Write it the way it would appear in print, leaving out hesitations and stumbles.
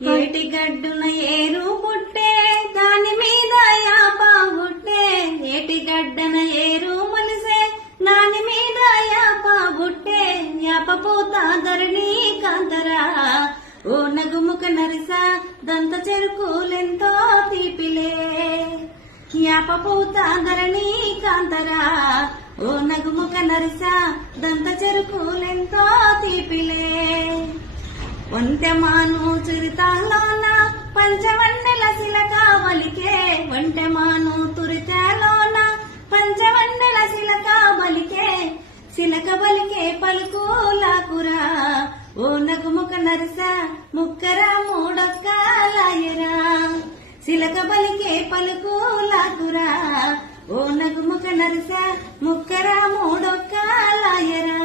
ఏటి గడ్డున ఏరు పుట్టే దాని మీద యాప బుట్టే ఏటి గడ్డన ఏరు మలిసే దాని మీద యాప బుట్టే యాప పూత ధరణి కాంతరా ఓ నగుముక నరిస దంత చెరుకులెంతో తీపిలే యాప పూత ధరణి కాంతరా ఓ నగుముక నరిస దంత చెరుకులెంతో తీపిలే ఒంటెమాను చిరుతాలోన పంచవన్నెల సిలక బలికే ఒంటెమాను తురితాలోన పంచవన్నెల సిలక బలికే సిలక బలికే పలుకులాకురా ఓ నగుముక నరస ముక్కర మూడొక్కలాయరా సిలక బలికే పలుకులాకురా ఓ నగుముక నరస ముక్కర మూడొక్కలాయరా